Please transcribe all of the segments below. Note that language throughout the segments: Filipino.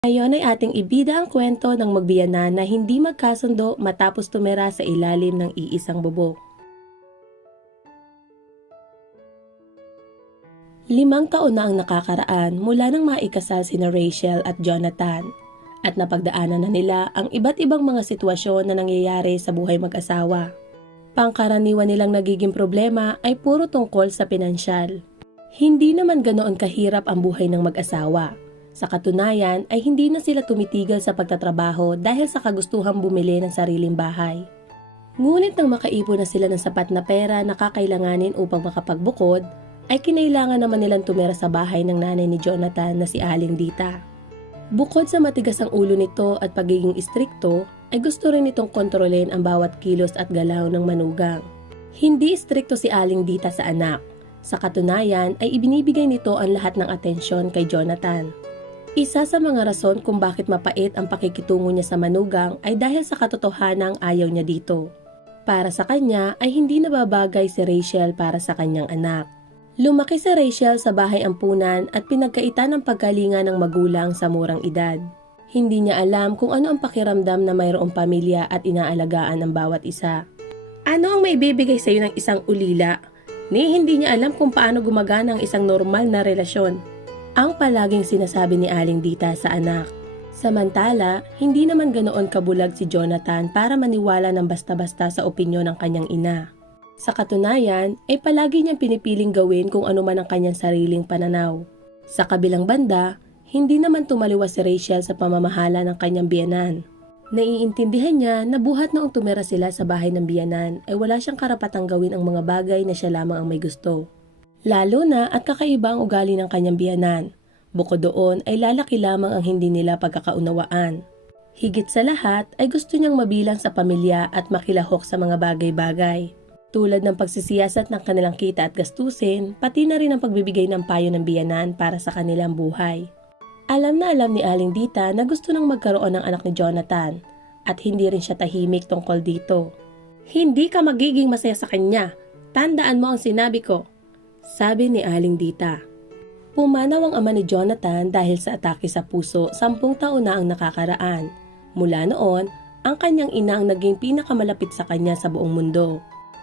Ngayon ay ating ibida ang kwento ng magbiyanan na hindi magkasundo matapos tumira sa ilalim ng iisang bubong. 5 taon na ang nakakaraan mula nang maikasal sina Rachel at Jonathan at napagdaanan na nila ang iba't ibang mga sitwasyon na nangyayari sa buhay mag-asawa. Pangkaraniwan nilang nagiging problema ay puro tungkol sa pinansyal. Hindi naman ganoon kahirap ang buhay ng mag-asawa. Sa katunayan ay hindi na sila tumitigil sa pagtatrabaho dahil sa kagustuhang bumili ng sariling bahay. Ngunit nang makaipon na sila ng sapat na pera na kakailanganin upang makapagbukod, ay kinailangan naman nilang tumira sa bahay ng nanay ni Jonathan na si Aling Dita. Bukod sa matigas ang ulo nito at pagiging istrikto, ay gusto rin nitong kontrolin ang bawat kilos at galaw ng manugang. Hindi istrikto si Aling Dita sa anak. Sa katunayan ay ibinibigay nito ang lahat ng atensyon kay Jonathan. Isa sa mga rason kung bakit mapait ang pakikitungo niya sa manugang ay dahil sa katotohanang ayaw niya dito. Para sa kanya ay hindi nababagay si Rachel para sa kanyang anak. Lumaki si Rachel sa bahay ampunan at pinagkaitan ng pagkalinga ng magulang sa murang edad. Hindi niya alam kung ano ang pakiramdam na mayroong pamilya at inaalagaan ang bawat isa. Ano ang may bibigay sa iyo ng isang ulila? Ni hindi niya alam kung paano gumagana ang isang normal na relasyon. Ang palaging sinasabi ni Aling Dita sa anak. Samantala, hindi naman ganoon kabulag si Jonathan para maniwala ng basta-basta sa opinyon ng kanyang ina. Sa katunayan, ay palagi niyang pinipiling gawin kung ano man ang kanyang sariling pananaw. Sa kabilang banda, hindi naman tumaliwas si Rachel sa pamamahala ng kanyang biyenan. Naiintindihan niya na buhat noong tumira sila sa bahay ng biyenan ay wala siyang karapatang gawin ang mga bagay na siya lamang ang may gusto. Lalo na at kakaiba ang ugali ng kanyang biyenan. Bukod doon ay lalaki lamang ang hindi nila pagkakaunawaan. Higit sa lahat ay gusto niyang mabilang sa pamilya at makilahok sa mga bagay-bagay. Tulad ng pagsisiyasat ng kanilang kita at gastusin, pati na rin ang pagbibigay ng payo ng biyenan para sa kanilang buhay. Alam na alam ni Aling Dita na gusto nang magkaroon ng anak ni Jonathan at hindi rin siya tahimik tungkol dito. Hindi ka magiging masaya sa kanya. Tandaan mo ang sinabi ko, sabi ni Aling Dita. Pumanaw ang ama ni Jonathan dahil sa atake sa puso 10 taon na ang nakakaraan. Mula noon, ang kanyang ina ang naging pinakamalapit sa kanya sa buong mundo.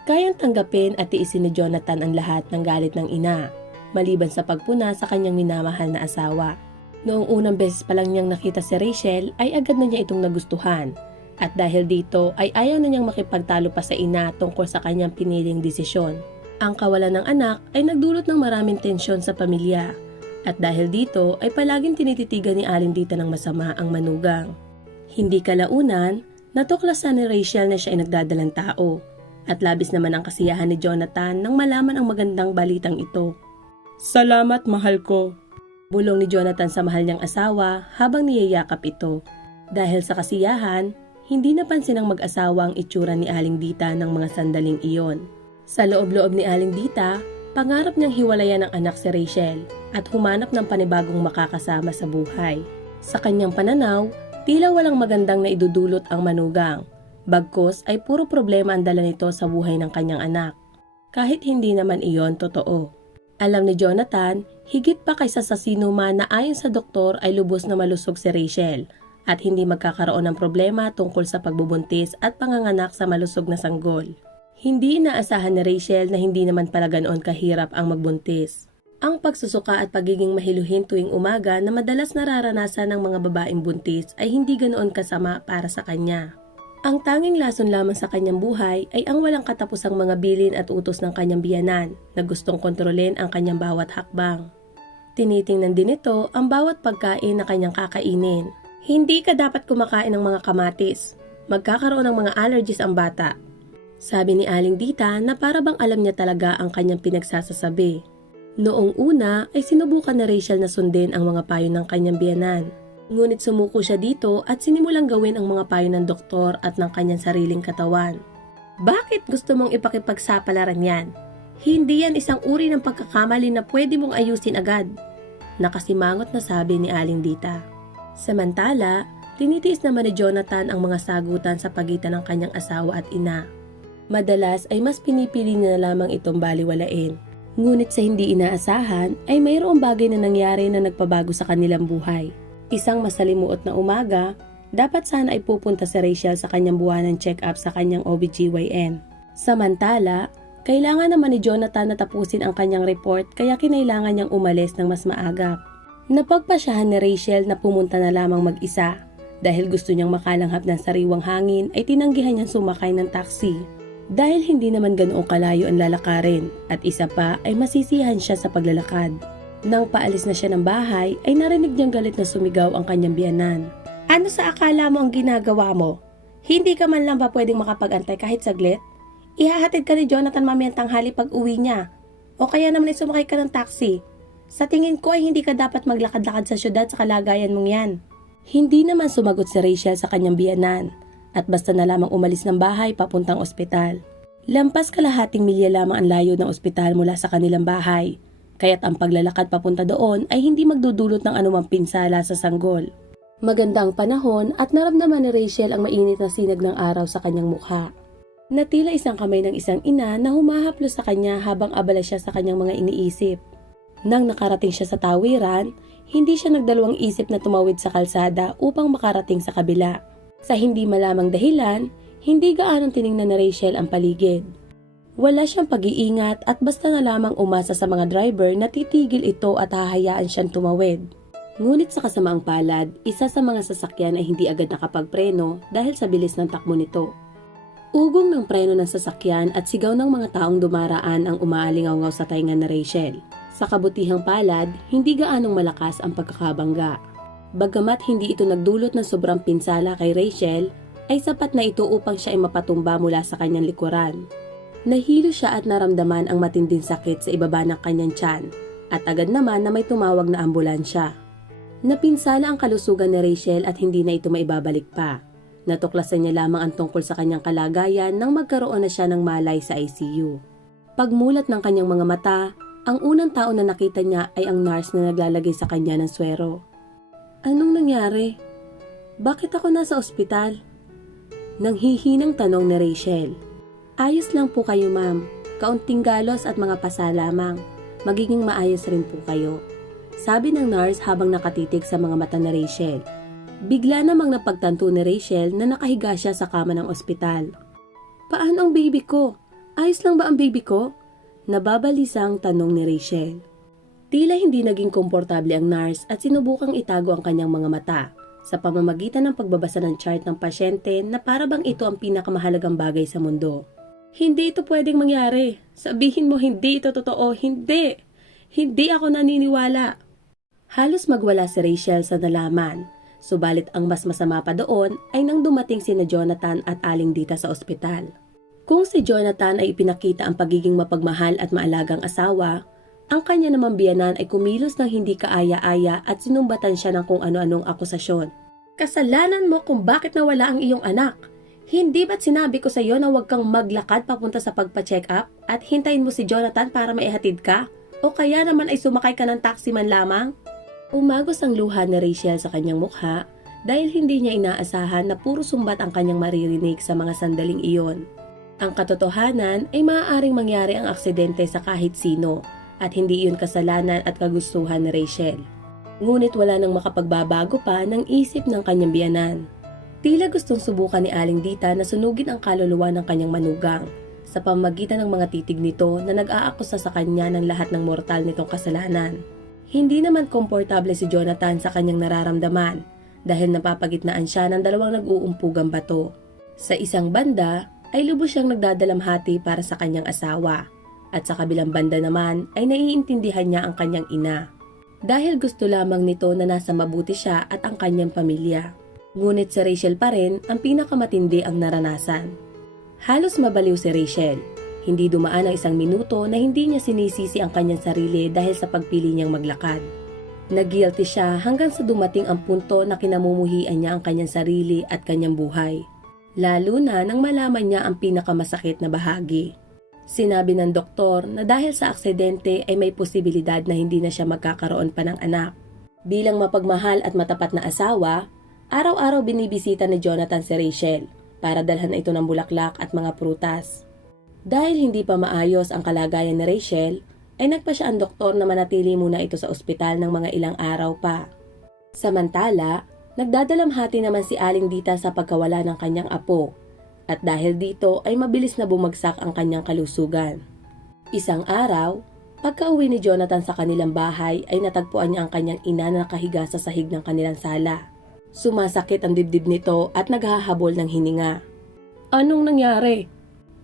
Kayang tanggapin at tiisin ni Jonathan ang lahat ng galit ng ina, maliban sa pagpuna sa kanyang minamahal na asawa. Noong unang beses pa lang niyang nakita si Rachel ay agad na niya itong nagustuhan. At dahil dito ay ayaw na niyang makipagtalo pa sa ina tungkol sa kanyang piniling desisyon. Ang kawalan ng anak ay nagdulot ng maraming tensyon sa pamilya. At dahil dito ay palaging tinititigan ni Aling Dita ng masama ang manugang. Hindi kalaunan, natuklasan ni Rachel na siya ay nagdadalang tao. At labis naman ang kasiyahan ni Jonathan nang malaman ang magandang balitang ito. Salamat, mahal ko. Bulong ni Jonathan sa mahal niyang asawa habang niyayakap ito. Dahil sa kasiyahan, hindi napansin ng mag-asawa ang itsura ni Aling Dita ng mga sandaling iyon. Sa loob-loob ni Aling Dita, pangarap niyang hiwalayan ang anak si Rachel at humanap ng panibagong makakasama sa buhay. Sa kanyang pananaw, tila walang magandang na idudulot ang manugang. Bagkus ay puro problema ang dala nito sa buhay ng kanyang anak. Kahit hindi naman iyon totoo. Alam ni Jonathan, higit pa kaysa sa sino man na ayon sa doktor ay lubos na malusog si Rachel at hindi magkakaroon ng problema tungkol sa pagbubuntis at panganganak sa malusog na sanggol. Hindi inaasahan ni Rachel na hindi naman pala ganoon kahirap ang magbuntis. Ang pagsusuka at pagiging mahiluhin tuwing umaga na madalas nararanasan ng mga babaeng buntis ay hindi ganoon kasama para sa kanya. Ang tanging lason lamang sa kanyang buhay ay ang walang katapusang mga bilin at utos ng kanyang biyanan na gustong kontrolin ang kanyang bawat hakbang. Tinitingnan din ito ang bawat pagkain na kanyang kakainin. Hindi ka dapat kumakain ng mga kamatis. Magkakaroon ng mga allergies ang bata. Sabi ni Aling Dita na para bang alam niya talaga ang kanyang pinagsasasabi. Noong una ay sinubukan na Rachel na sundin ang mga payo ng kanyang biyanan. Ngunit sumuko siya dito at sinimulang gawin ang mga payo ng doktor at ng kanyang sariling katawan. Bakit gusto mong ipakipagsapalaran yan? Hindi yan isang uri ng pagkakamali na pwede mong ayusin agad. Nakasimangot na sabi ni Aling Dita. Samantala, tinitiis naman ni Jonathan ang mga sagutan sa pagitan ng kanyang asawa at ina. Madalas ay mas pinipili niya na lamang itong baliwalain. Ngunit sa hindi inaasahan ay mayroong bagay na nangyari na nagpabago sa kanilang buhay. Isang masalimuot na umaga, dapat sana ay pupunta si Rachel sa kanyang buwanang check-up sa kanyang OBGYN. Samantala, kailangan naman ni Jonathan na tapusin ang kanyang report kaya kinailangan niyang umalis ng mas maaga. Napagpasyahan ni Rachel na pumunta na lamang mag-isa. Dahil gusto niyang makalanghap ng sariwang hangin ay tinanggihan niyang sumakay ng taxi. Dahil hindi naman ganoong kalayo ang lalakarin at isa pa ay masisiyahan siya sa paglalakad. Nang paalis na siya ng bahay ay narinig niyang galit na sumigaw ang kanyang biyanan. Ano sa akala mo ang ginagawa mo? Hindi ka man lang ba pwedeng makapag-antay kahit saglit? Ihahatid ka ni Jonathan mamayang tanghali pag uwi niya. O kaya naman ay sumakay ka ng taxi. Sa tingin ko ay hindi ka dapat maglakad-lakad sa syudad sa kalagayan mong yan. Hindi naman sumagot si Rachel sa kanyang biyanan at basta na lamang umalis ng bahay papuntang ospital. Lampas kalahating milya lamang ang layo ng ospital mula sa kanilang bahay. Kaya't ang paglalakad papunta doon ay hindi magdudulot ng anumang pinsala sa sanggol. Maganda ang panahon at naramdaman ni Rachel ang mainit na sinag ng araw sa kanyang mukha. Natila isang kamay ng isang ina na humahaplos sa kanya habang abala siya sa kanyang mga iniisip. Nang nakarating siya sa tawiran, hindi siya nagdalawang isip na tumawid sa kalsada upang makarating sa kabila. Sa hindi malamang dahilan, hindi gaanong tiningnan ni Rachel ang paligid. Wala siyang pag-iingat at basta na lamang umasa sa mga driver na titigil ito at hahayaan siyang tumawid. Ngunit sa kasamaang palad, isa sa mga sasakyan ay hindi agad nakapagpreno dahil sa bilis ng takbo nito. Ugong ng preno ng sasakyan at sigaw ng mga taong dumaraan ang umaalingaw-ngaw sa tainga ni Rachel. Sa kabutihang palad, hindi gaanong malakas ang pagkakabangga. Bagamat hindi ito nagdulot ng sobrang pinsala kay Rachel, ay sapat na ito upang siya ay mapatumba mula sa kanyang likuran. Nahilo siya at naramdaman ang matinding sakit sa ibaba ng kanyang tiyan at agad naman na may tumawag na ambulansya. Napinsala ang kalusugan ni Rachel at hindi na ito maibabalik pa. Natuklasan niya lamang ang tungkol sa kanyang kalagayan nang magkaroon na siya ng malay sa ICU. Pagmulat ng kanyang mga mata, ang unang tao na nakita niya ay ang nurse na naglalagay sa kanya ng swero. Anong nangyari? Bakit ako nasa ospital? Nanghihinang tanong ni Rachel. Ayos lang po kayo ma'am, kaunting galos at mga pasa lamang. Magiging maayos rin po kayo. Sabi ng nurse habang nakatitig sa mga mata ni Rachel. Bigla namang napagtanto ni Rachel na nakahiga siya sa kama ng ospital. Paano ang baby ko? Ayos lang ba ang baby ko? Nababalisang tanong ni Rachel. Tila hindi naging komportable ang nurse at sinubukang itago ang kanyang mga mata sa pamamagitan ng pagbabasa ng chart ng pasyente na para bang ito ang pinakamahalagang bagay sa mundo. Hindi ito pwedeng mangyari. Sabihin mo hindi ito totoo. Hindi. Hindi ako naniniwala. Halos magwala si Rachel sa nalaman, subalit ang mas masama pa doon ay nang dumating sina Jonathan at Aling Dita sa ospital. Kung si Jonathan ay ipinakita ang pagiging mapagmahal at maalagang asawa, ang kanya namang biyanan ay kumilos ng hindi kaaya-aya at sinumbatan siya ng kung ano-anong akusasyon. Kasalanan mo kung bakit nawala ang iyong anak. Hindi ba't sinabi ko sa iyo na huwag kang maglakad papunta sa pagpa-check up at hintayin mo si Jonathan para maihatid ka? O kaya naman ay sumakay ka ng taxi man lamang? Umagos ang luha ni Rachel sa kanyang mukha dahil hindi niya inaasahan na puro sumbat ang kanyang maririnig sa mga sandaling iyon. Ang katotohanan ay maaaring mangyari ang aksidente sa kahit sino at hindi iyon kasalanan at kagustuhan ni Rachel. Ngunit wala nang makapagbabago pa ng isip ng kanyang biyanan. Tila gustong subukan ni Aling Dita na sunugin ang kaluluwa ng kanyang manugang sa pamamagitan ng mga titig nito na nag-aakusa sa kanya ng lahat ng mortal nitong kasalanan. Hindi naman komportable si Jonathan sa kanyang nararamdaman dahil napapagitnaan siya ng dalawang nag-uumpugang bato. Sa isang banda ay lubos siyang nagdadalamhati para sa kanyang asawa at sa kabilang banda naman ay naiintindihan niya ang kanyang ina. Dahil gusto lamang nito na nasa mabuti siya at ang kanyang pamilya. Ngunit si Rachel pa rin ang pinakamatindi ang naranasan. Halos mabaliw si Rachel. Hindi dumaan ang isang minuto na hindi niya sinisisi ang kanyang sarili dahil sa pagpili niyang maglakad. Nag-guilty siya hanggang sa dumating ang punto na kinamumuhian niya ang kanyang sarili at kanyang buhay. Lalo na nang malaman niya ang pinakamasakit na bahagi. Sinabi ng doktor na dahil sa aksidente ay may posibilidad na hindi na siya magkakaroon pa ng anak. Bilang mapagmahal at matapat na asawa, araw-araw binibisita ni Jonathan si Rachel para dalhan ito ng bulaklak at mga prutas. Dahil hindi pa maayos ang kalagayan ni Rachel, ay nagpasya ang doktor na manatili muna ito sa ospital ng mga ilang araw pa. Samantala, nagdadalamhati naman si Aling Dita sa pagkawala ng kanyang apo at dahil dito ay mabilis na bumagsak ang kanyang kalusugan. Isang araw, pagka-uwi ni Jonathan sa kanilang bahay ay natagpuan niya ang kanyang ina na nakahiga sa sahig ng kanilang sala. Sumasakit ang dibdib nito at naghahabol ng hininga. "Anong nangyari?"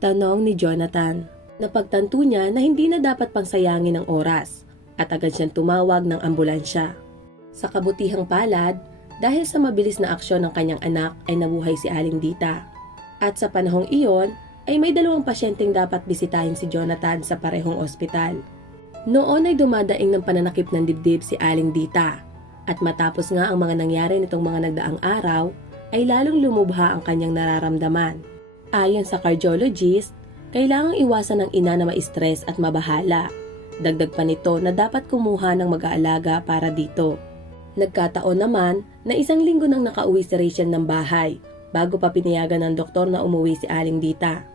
tanong ni Jonathan. Napagtanto niya na hindi na dapat pang sayangin ang oras at agad siyang tumawag ng ambulansya. Sa kabutihang palad, dahil sa mabilis na aksyon ng kanyang anak ay nabuhay si Aling Dita. At sa panahong iyon ay may 2 pasyenteng dapat bisitahin si Jonathan sa parehong ospital. Noon ay dumadaing ng pananakip ng dibdib si Aling Dita at matapos nga ang mga nangyari nitong mga nagdaang araw ay lalong lumubha ang kanyang nararamdaman. Ayon sa cardiologist, kailangang iwasan ng ina na ma-stress at mabahala. Dagdag pa nito na dapat kumuha ng mag-aalaga para dito. Nagkataon naman na 1 linggo nang nakauwi si Rachel ng bahay bago pa pinayagan ng doktor na umuwi si Aling Dita.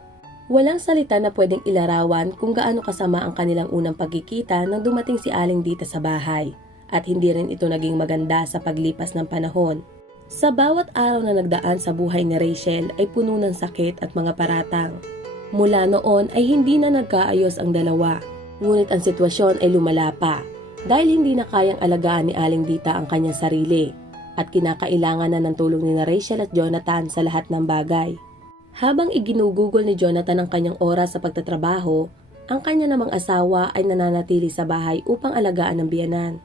Walang salita na pwedeng ilarawan kung gaano kasama ang kanilang unang pagkikita nang dumating si Aling Dita sa bahay at hindi rin ito naging maganda sa paglipas ng panahon. Sa bawat araw na nagdaan sa buhay ni Rachel ay puno ng sakit at mga paratang. Mula noon ay hindi na nagkaayos ang dalawa, ngunit ang sitwasyon ay lumala pa dahil hindi na kayang alagaan ni Aling Dita ang kanyang sarili at kinakailangan na ng tulong ni Rachel at Jonathan sa lahat ng bagay. Habang iginugugol ni Jonathan ang kanyang oras sa pagtatrabaho, ang kanya namang asawa ay nananatili sa bahay upang alagaan ang biyenan.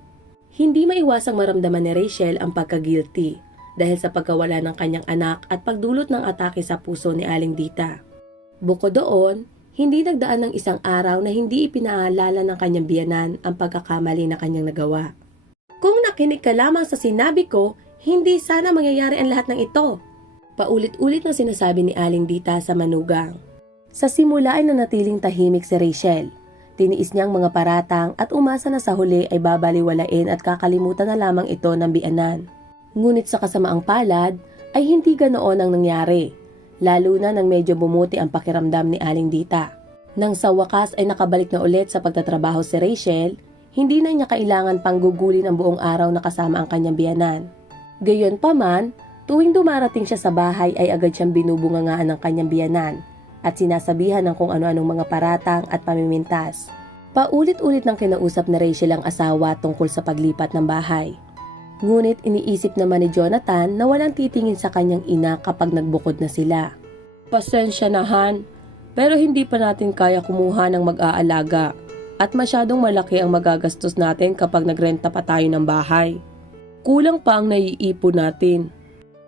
Hindi maiwasang maramdaman ni Rachel ang pagka-guilty dahil sa pagkawala ng kanyang anak at pagdulot ng atake sa puso ni Aling Dita. Bukod doon, hindi nagdaan ng 1 araw na hindi ipinaalala ng kanyang biyenan ang pagkakamali na kanyang nagawa. "Kung nakinig ka lamang sa sinabi ko, hindi sana mangyayari ang lahat ng ito." Paulit-ulit na sinasabi ni Aling Dita sa manugang. Sa simula ay nanatiling tahimik si Rachel. Tiniis niyang mga paratang at umasa na sa huli ay babaliwalain at kakalimutan na lamang ito ng biyenan. Ngunit sa kasamaang palad ay hindi ganoon ang nangyari, lalo na nang medyo bumuti ang pakiramdam ni Aling Dita. Nang sa wakas ay nakabalik na ulit sa pagtatrabaho si Rachel, hindi na niya kailangan pang gugulin ang buong araw na kasama ang kanyang biyenan. Gayunpaman, tuwing dumarating siya sa bahay ay agad siyang binubungangaan ng kanyang biyenan at sinasabihan ng kung ano-anong mga paratang at pamimintas. Paulit-ulit nang kinausap na Rachel ang asawa tungkol sa paglipat ng bahay. Ngunit iniisip naman ni Jonathan na walang titingin sa kanyang ina kapag nagbukod na sila. "Pasensya na Han, pero hindi pa natin kaya kumuha ng mag-aalaga at masyadong malaki ang magagastos natin kapag nagrenta pa tayo ng bahay. Kulang pa ang naiipon natin."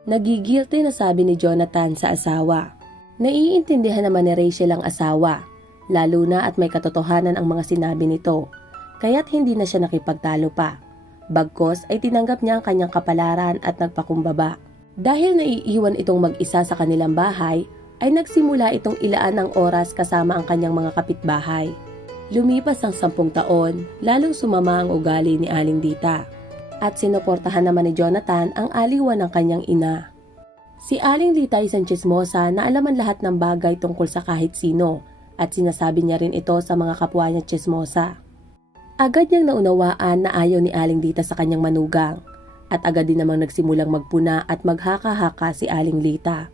Nagigilty na sabi ni Jonathan sa asawa. Naiintindihan naman ni Rachel ang asawa, lalo na at may katotohanan ang mga sinabi nito, kaya't hindi na siya nakipagtalo pa. Bagkos ay tinanggap niya ang kanyang kapalaran at nagpakumbaba. Dahil naiiwan itong mag-isa sa kanilang bahay, ay nagsimula itong ilaan ng oras kasama ang kanyang mga kapitbahay. Lumipas ang 10 taon, lalong sumama ang ugali ni Aling Dita. At sinuportahan naman ni Jonathan ang aliwan ng kanyang ina. Si Aling Dita ay isang tsismosa na alaman lahat ng bagay tungkol sa kahit sino at sinasabi niya rin ito sa mga kapwa niya tsismosa. Agad niyang naunawaan na ayaw ni Aling Dita sa kanyang manugang at agad din namang nagsimulang magpuna at maghaka-haka si Aling Dita.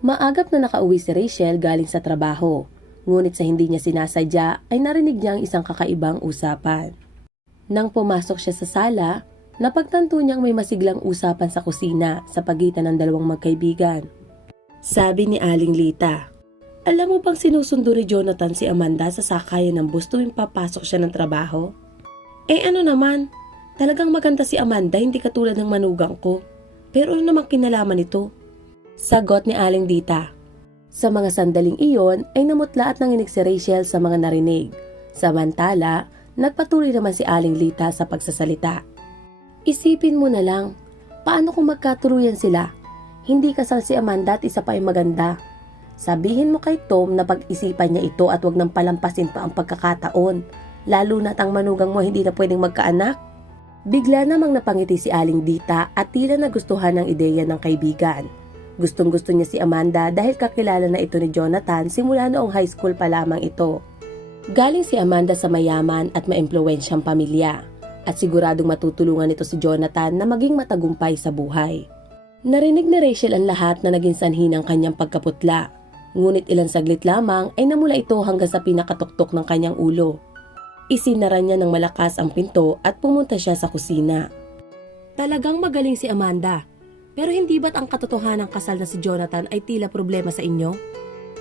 Maagap na nakauwi si Rachel galing sa trabaho, ngunit sa hindi niya sinasadya ay narinig niya ang isang kakaibang usapan. Nang pumasok siya sa sala, napagtanto niyang may masiglang usapan sa kusina sa pagitan ng 2 magkaibigan. Sabi ni Aling Lita, "Alam mo bang sinusundo ni Jonathan si Amanda sa sakayan ng bus tuwing papasok siya ng trabaho?" Ano naman, talagang maganda si Amanda, hindi katulad ng manugang ko. Pero ano namang kinalaman nito?" Sagot ni Aling Dita. Sa mga sandaling iyon ay namutla at nanginig si Rachel sa mga narinig. Samantala, nagpatuloy naman si Aling Lita sa pagsasalita. "Isipin mo na lang, paano kung magkatuluyan sila? Hindi kasal si Amanda at isa pa ay maganda. Sabihin mo kay Tom na pag-isipan niya ito at wag nang palampasin pa ang pagkakataon, lalo na't ang manugang mo hindi na pwedeng magkaanak." Bigla namang napangiti si Aling Dita at tila nagustuhan ang ideya ng kaibigan. Gustong-gusto niya si Amanda dahil kakilala na ito ni Jonathan simula noong high school pa lamang ito. Galing si Amanda sa mayaman at maimpluwensyang pamilya at siguradong matutulungan nito si Jonathan na maging matagumpay sa buhay. Narinig ni Rachel ang lahat na naging sanhi ng kanyang pagkaputla, ngunit ilang saglit lamang ay namula ito hanggang sa pinakatuktok ng kanyang ulo. Isinara niya ng malakas ang pinto at pumunta siya sa kusina. Talagang magaling si Amanda, pero hindi ba't ang katotohanang kasal na si Jonathan ay tila problema sa inyo?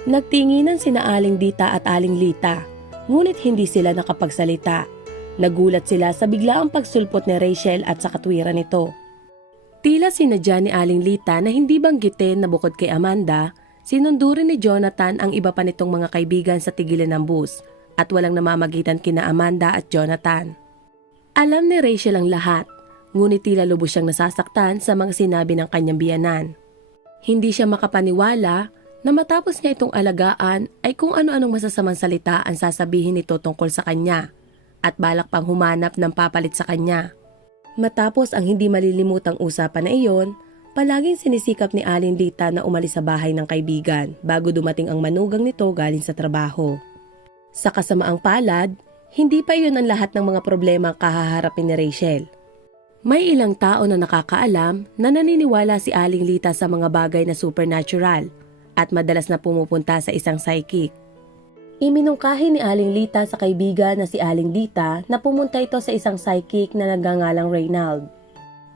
Nagtinginan sina Aling Dita at Aling Lita, ngunit hindi sila nakapagsalita. Nagulat sila sa biglaang pagsulpot ni Rachel at sa katwiran nito. Tila sinadya ni Aling Lita na hindi banggitin na bukod kay Amanda, sinundo rin ni Jonathan ang iba pa nitong mga kaibigan sa tigilan ng bus at walang namamagitan kina Amanda at Jonathan. Alam ni Rachel ang lahat, ngunit tila lubos siyang nasasaktan sa mga sinabi ng kanyang biyanan. Hindi siya makapaniwala na matapos niya itong alagaan ay kung ano-anong masasamang salita ang sasabihin nito tungkol sa kanya at balak pang humanap ng papalit sa kanya. Matapos ang hindi malilimutang usapan na iyon, palaging sinisikap ni Aling Lita na umalis sa bahay ng kaibigan bago dumating ang manugang nito galing sa trabaho. Sa kasamaang palad, hindi pa iyon ang lahat ng mga problema ang kahaharapin ni Rachel. May ilang tao na nakakaalam na naniniwala si Aling Lita sa mga bagay na supernatural at madalas na pumupunta sa isang psychic. Iminungkahi ni Aling Lita sa kaibigan na si Aling Dita na pumunta ito sa isang psychic na nagngangalang Reynald.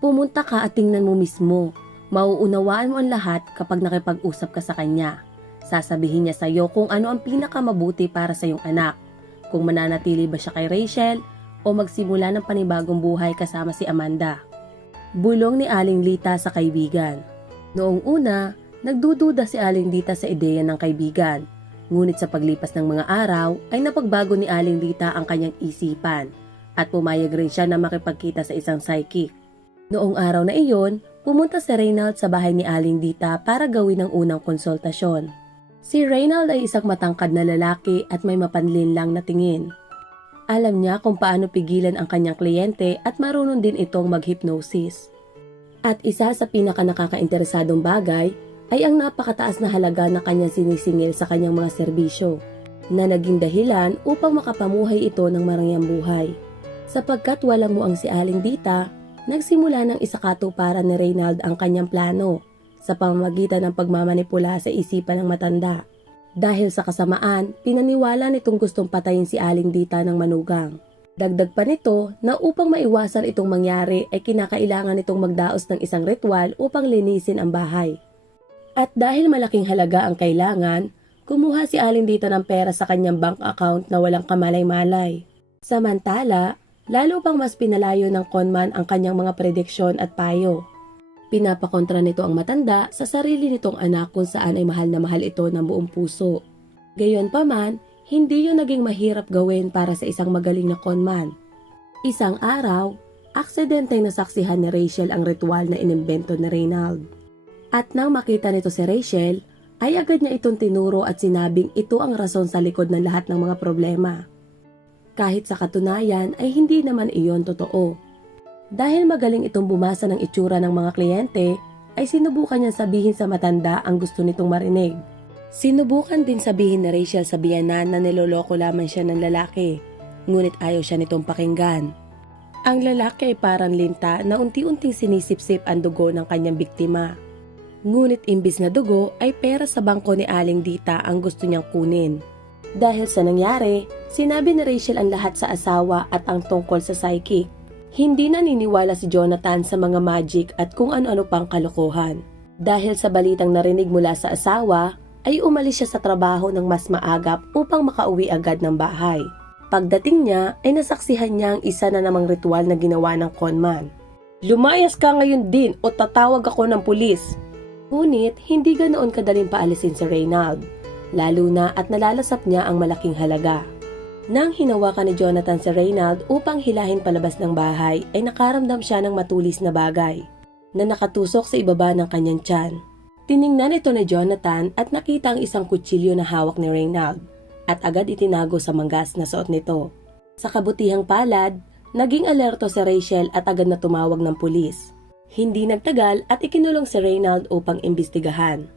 Pumunta ka at tingnan mo mismo. Mauunawaan mo ang lahat kapag nakipag-usap ka sa kanya. Sasabihin niya sa iyo kung ano ang pinakamabuti para sa iyong anak, kung mananatili ba siya kay Rachel o magsimula ng panibagong buhay kasama si Amanda. Bulong ni Aling Lita sa kaibigan. Noong una, nagdududa si Aling Lita sa ideya ng kaibigan, ngunit sa paglipas ng mga araw ay napagbago ni Aling Lita ang kanyang isipan at pumayag rin siya na makipagkita sa isang psychic. Noong araw na iyon, pumunta si Reynald sa bahay ni Aling Dita para gawin ang unang konsultasyon. Si Reynald ay isang matangkad na lalaki at may mapanlinlang na tingin. Alam niya kung paano pigilan ang kanyang kliyente at marunong din itong mag-hypnosis. At isa sa pinaka-nakakainteresadong bagay ay ang napakataas na halaga na kanyang sinisingil sa kanyang mga serbisyo, na naging dahilan upang makapamuhay ito ng marangyang buhay. Sapagkat walang muang si Aling Dita, nagsimula ng isakatuparan ni Reynald ang kanyang plano sa pamamagitan ng pagmamanipula sa isipan ng matanda. Dahil sa kasamaan, pinaniwala nitong gustong patayin si Aling Dita ng manugang. Dagdag pa nito na upang maiwasan itong mangyari ay kinakailangan nitong magdaos ng isang ritual upang linisin ang bahay. At dahil malaking halaga ang kailangan, kumuha si Aling Dita ng pera sa kanyang bank account na walang kamalay-malay. Samantala, lalo pang mas pinalayo ng conman ang kanyang mga prediksyon at payo. Pinapakontra nito ang matanda sa sarili nitong anak kung saan ay mahal na mahal ito ng buong puso. Gayunpaman, hindi yun naging mahirap gawin para sa isang magaling na conman. Isang araw, aksidenteng nasaksihan ni Rachel ang ritual na inimbento ni Reynald. At nang makita nito si Rachel, ay agad niya itong tinuro at sinabing ito ang rason sa likod ng lahat ng mga problema. Kahit sa katunayan ay hindi naman iyon totoo. Dahil magaling itong bumasa ng itsura ng mga kliyente, ay sinubukan niyang sabihin sa matanda ang gusto nitong marinig. Sinubukan din sabihin ni Rachel sa biyanan na niloloko lamang siya ng lalaki, ngunit ayaw siya nitong pakinggan. Ang lalaki ay parang linta na unti-unting sinisipsip ang dugo ng kanyang biktima. Ngunit imbis na dugo ay pera sa bangko ni Aling Dita ang gusto niyang kunin. Dahil sa nangyari, sinabi ni Rachel ang lahat sa asawa at ang tungkol sa psychic. Hindi naniniwala si Jonathan sa mga magic at kung ano-ano pang kalokohan. Dahil sa balitang narinig mula sa asawa, ay umalis siya sa trabaho ng mas maagap upang makauwi agad ng bahay. Pagdating niya ay nasaksihan niya ang isa na namang ritual na ginawa ng conman. Lumayas ka ngayon din o tatawag ako ng pulis. Ngunit hindi ganoon kadaling paalisin si Reynald, lalo na at nalalasap niya ang malaking halaga. Nang hinawakan ni Jonathan si Reynald upang hilahin palabas ng bahay ay nakaramdam siya ng matulis na bagay na nakatusok sa ibaba ng kanyang tiyan. Tiningnan ito ni Jonathan at nakita ang isang kutsilyo na hawak ni Reynald at agad itinago sa manggas na suot nito. Sa kabutihang palad, naging alerto si Rachel at agad na tumawag ng pulis. Hindi nagtagal at ikinulong si Reynald upang imbestigahan.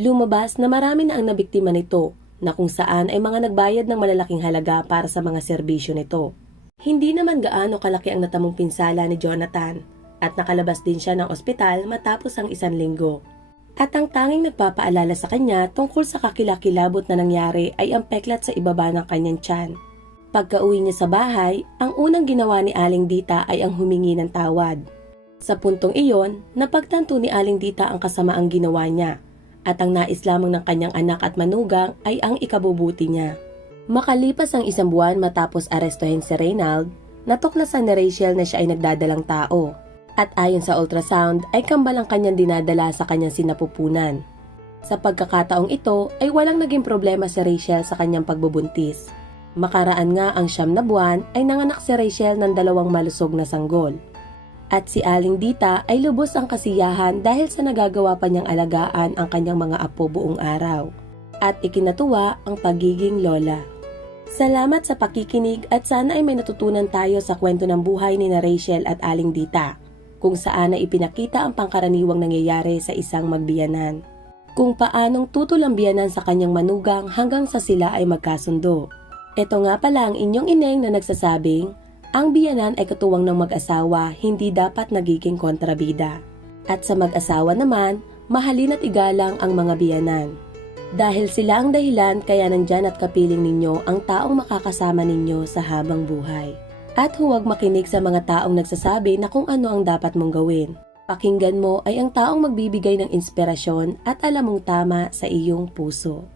Lumabas na marami na ang nabiktima nito na kung saan ay mga nagbayad ng malalaking halaga para sa mga serbisyo nito. Hindi naman gaano kalaki ang natamong pinsala ni Jonathan at nakalabas din siya ng ospital matapos ang 1 linggo. At ang tanging nagpapaalala sa kanya tungkol sa kakilakilabot na nangyari ay ang peklat sa ibaba ng kanyang tiyan. Pagka-uwi niya sa bahay, ang unang ginawa ni Aling Dita ay ang humingi ng tawad. Sa puntong iyon, napagtanto ni Aling Dita ang kasamaang ginawa niya at ang nais lamang ng kanyang anak at manugang ay ang ikabubuti niya. Makalipas ang 1 buwan matapos arestuhin si Reynald, natuklasan ni Rachel na siya ay nagdadalang tao. At ayon sa ultrasound ay kambal ang kanyang dinadala sa kanyang sinapupunan. Sa pagkakataong ito ay walang naging problema si Rachel sa kanyang pagbubuntis. Makaraan nga ang 9 na buwan ay nanganak si Rachel ng 2 malusog na sanggol. At si Aling Dita ay lubos ang kasiyahan dahil sa nagagawa pa niyang alagaan ang kanyang mga apo buong araw. At ikinatuwa ang pagiging lola. Salamat sa pakikinig at sana ay may natutunan tayo sa kwento ng buhay ni Rachel at Aling Dita, kung saan ay ipinakita ang pangkaraniwang nangyayari sa isang magbiyanan. Kung paanong tutulambiyanan sa kanyang manugang hanggang sa sila ay magkasundo. Ito nga pala ang inyong ineng na nagsasabing, ang biyanan ay katuwang ng mag-asawa, hindi dapat nagiging kontrabida. At sa mag-asawa naman, mahalin at igalang ang mga biyanan. Dahil sila ang dahilan kaya nandyan at kapiling ninyo ang taong makakasama ninyo sa habang buhay. At huwag makinig sa mga taong nagsasabi na kung ano ang dapat mong gawin. Pakinggan mo ay ang taong magbibigay ng inspirasyon at alam mong tama sa iyong puso.